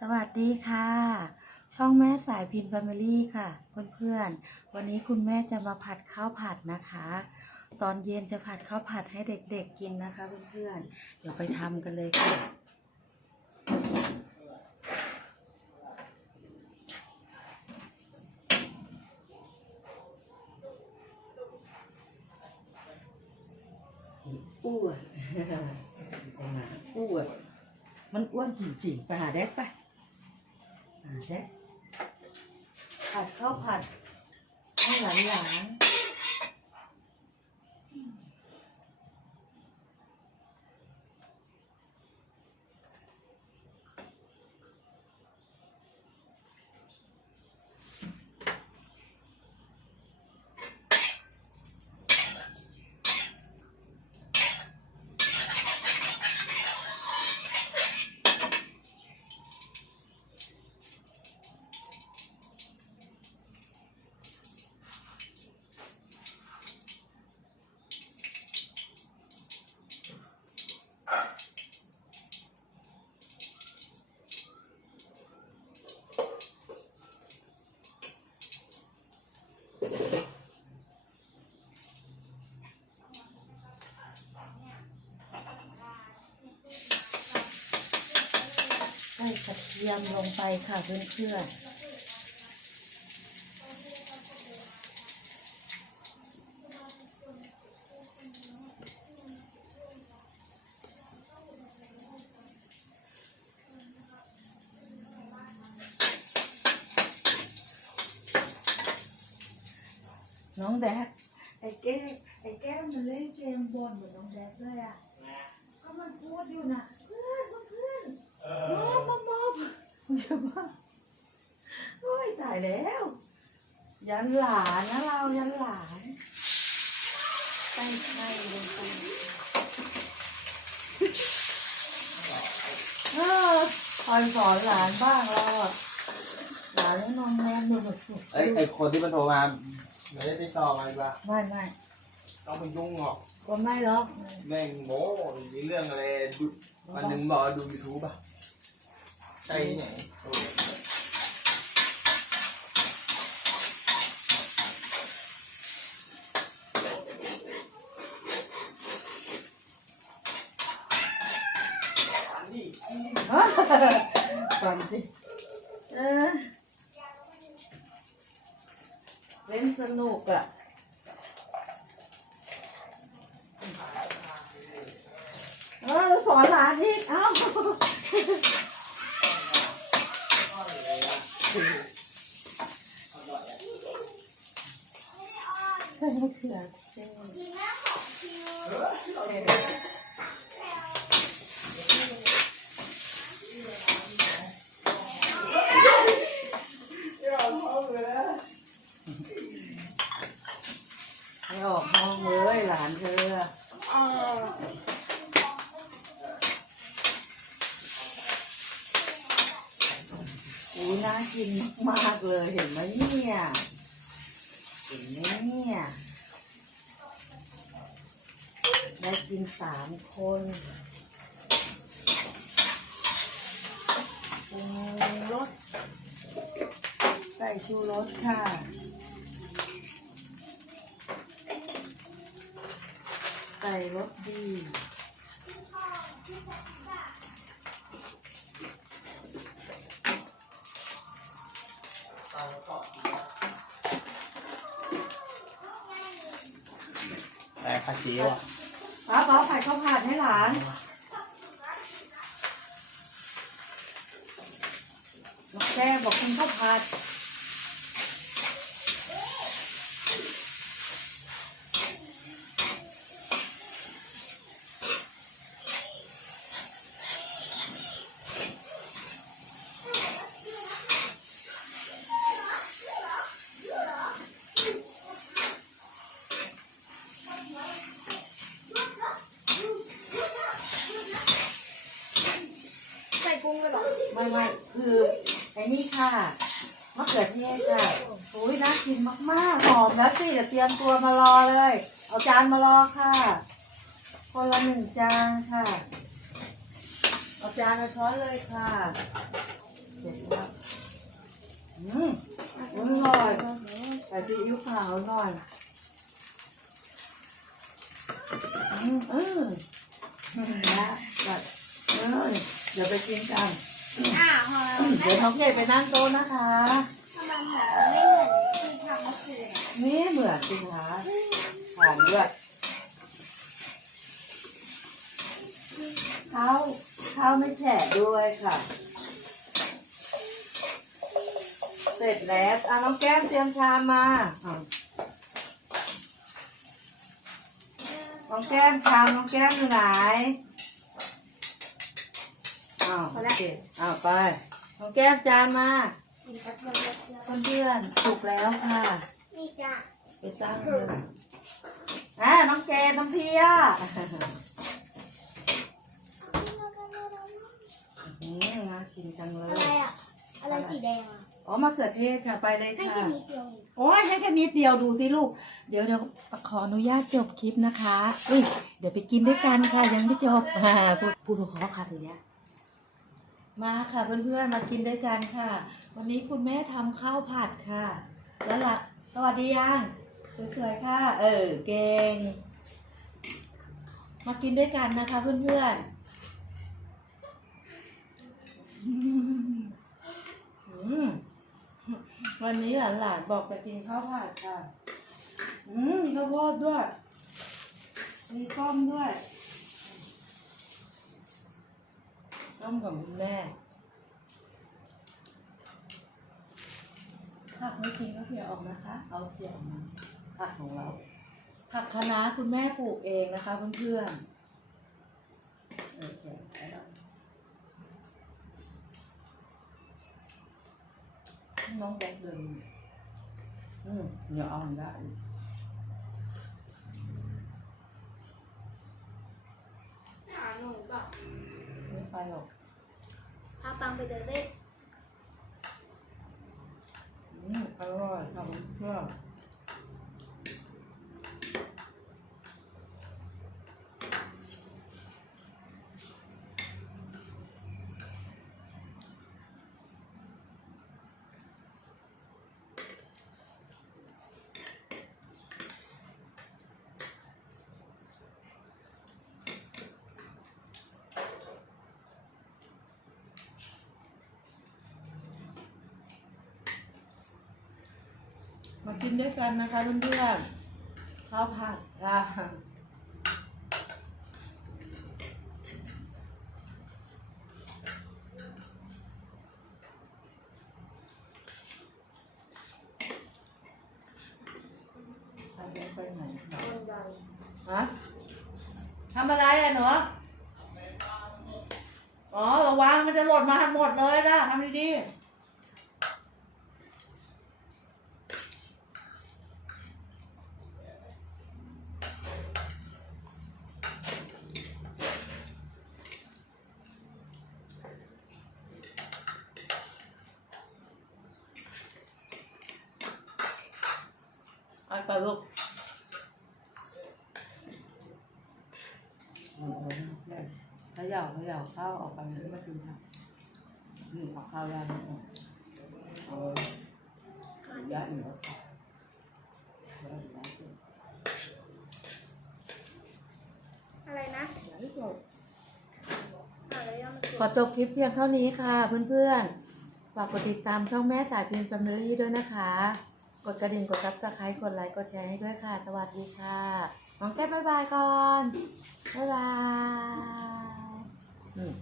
สวัสดีค่ะ ช่องแม่สายพินแฟมิลี่ค่ะเพื่อนๆ วันนี้คุณแม่จะมาผัดข้าวผัดนะคะ ตอนเย็นจะผัดข้าวผัดให้เด็กๆกินนะคะเพื่อนๆ เดี๋ยวไปทำกันเลยค่ะอ้วนอ้วนมันอ้วนจริงๆปหาแดกปหาแดกผัดข้าวผัดให้หลานหลานใส่กระเทียมลงไปค่ะเพื่อนๆน้องแดกไอ้แก้วไอ้แก้วมันเล่นเกมบนเหมือนน้องแดกเลยอะ ก็มันพูดอยู่นะเพื่อนเพื่อนมอบมอบมอบ คุณจะว่าโอ้ยตายแล้ว ยันหลานนะเรายันหลานใช่ใช่เลยเออคอยสอนหลานบ้างเราอะหลานนอนแม่หนุกหนุกไอ้ไอ้คนที่มันโทรมาไม่ได้ติดต่อมาดีกว่าไม่ไม่ต้องไปยุ่งหรอกก็ไม่หรอกแม่งโม้มีเรื่องอะไรดูวันหนึ่งบอกว่าดูยูทูบอะ ใช่ไหนนี่ ฟังสิเออเล่นสนุกอะ เออสอนหลานอีกเอ้าใส่มะเขือเทศ ไม่ออกห้องเลยหลานเธออุ้ยน่ากินมากๆเลยเห็นไหมเนี่ย เห็นไหมเนี่ย ได้กินสามคนปรุงรสใส่ชูรสค่ะ ใส่รสดีแต่ภาษีว่ะ ป้าป้าใส่ข้าวผัดให้หลาน น้องแก้บอกกินข้าวผัด ใส่กุ้งเลยเหรอ ไม่ไม่คือไอ้นี่ค่ะมะเขือเทศค่ะโอ้ยน่ากินมากๆหอมแล้วสิเดี๋ยวเตรียมตัวมารอเลย เอาจานมารอค่ะ คนละหนึ่งจานค่ะ เอาจานมาช้อนเลยค่ะร็จแล้วอืมอร่อยใส่ซีอิ๊วขาวหน่อยอืมอืมนะแบบเอ้ยเดี๋ยวไปกินกัน อ่าพอเดี๋ยวน้องเกดไปนั่งโต๊ะนะคะ ทำไมหอมไม่เหมือนที่ทำเมื่อคืนอะนี่เหมือนจริงคะหอมด้วยข้าวข้าวไม่แฉะด้วยค่ะ เสร็จแล้วอะน้องแก้มเตรียมชามมาอะน้องแก้มชามน้องแก้มอยู่ไหน อ้าวโอเคอ้าวไปน้องแก้มจานมากินกระเทียมเยอะเพื่อนๆถูกแล้วค่ะๆนี่จ้ะไปตั้งเลยอะน้องเกดน้องเพียอืมมากินกันเลอะไรย อะ อะไรสีแดงอะอ๋อมะเขือเทศค่ะไปเลยให้ค่ะแค่นิดเดียวเองโอ้ยให้แค่นิดเดียวดูสิลูก เดี๋ยวเดี๋ยวขออนุญาตจบคลิปนะคะ อุ้ย เดี๋ยวไปกินด้วยกันค่ะยังไม่จบอ่าพูดพูดเพราะๆค่ะทีเนี้ย มาค่ะเพื่อนๆมากินด้วยกันค่ะ วันนี้คุณแม่ทำข้าวผัดค่ะ แล้วล่ะสวัสดียังสวยๆค่ะ เออเก่งมากินด้วยกันนะคะเพื่อนๆวันนี้หลานๆบอกจะกินข้าวผัดค่ะ อืมมีข้าวโพดด้วยมีต้อมด้วย ต้มกับคุณแม่ผักไม่กินก็เขี่ยออกนะคะ เอาเขี่ยออกมาผักของเรา ผักคะน้าคุณแม่ปลูกเองนะคะเพื่อนๆเออเขี่ยแล้วน้องแบกเดินอืมเดี๋ยวเอาอันได้หาหนูแบบ ไม่ไปหรอกพาปังไปเดินเล่น อืมอร่อยค่ะเพื่อน มากินด้วยกันนะคะเพื่อนๆข้าวผัดค่ะไปไหนคะคนใหญ่ฮะทำอะไรอะหนูอ๋อระวังมันจะหล่นมาหมดเลยนะทำดีๆ ไปลูกเขย่าเขย่าข้าวออกไปแล้วมากินค่ะนี่เอาข้าวยาหนึ่งออกเอายาหนึ่งออกยาหนึ่งออกอะไรนะยาหนึ่งออกขอจบคลิปเพียงเท่านี้ค่ะเพื่อนๆ ฝากกดติดตามช่องแม่สายพิมพ์แฟมิลี่ด้วยนะคะ กดกระดิ่งกดซับสไครต์กดไลค์กดแชร์ให้ด้วยค่ะ สวัสดีค่ะ น้องแก้มบ๊ายบายก่อน บ๊ายบายอืม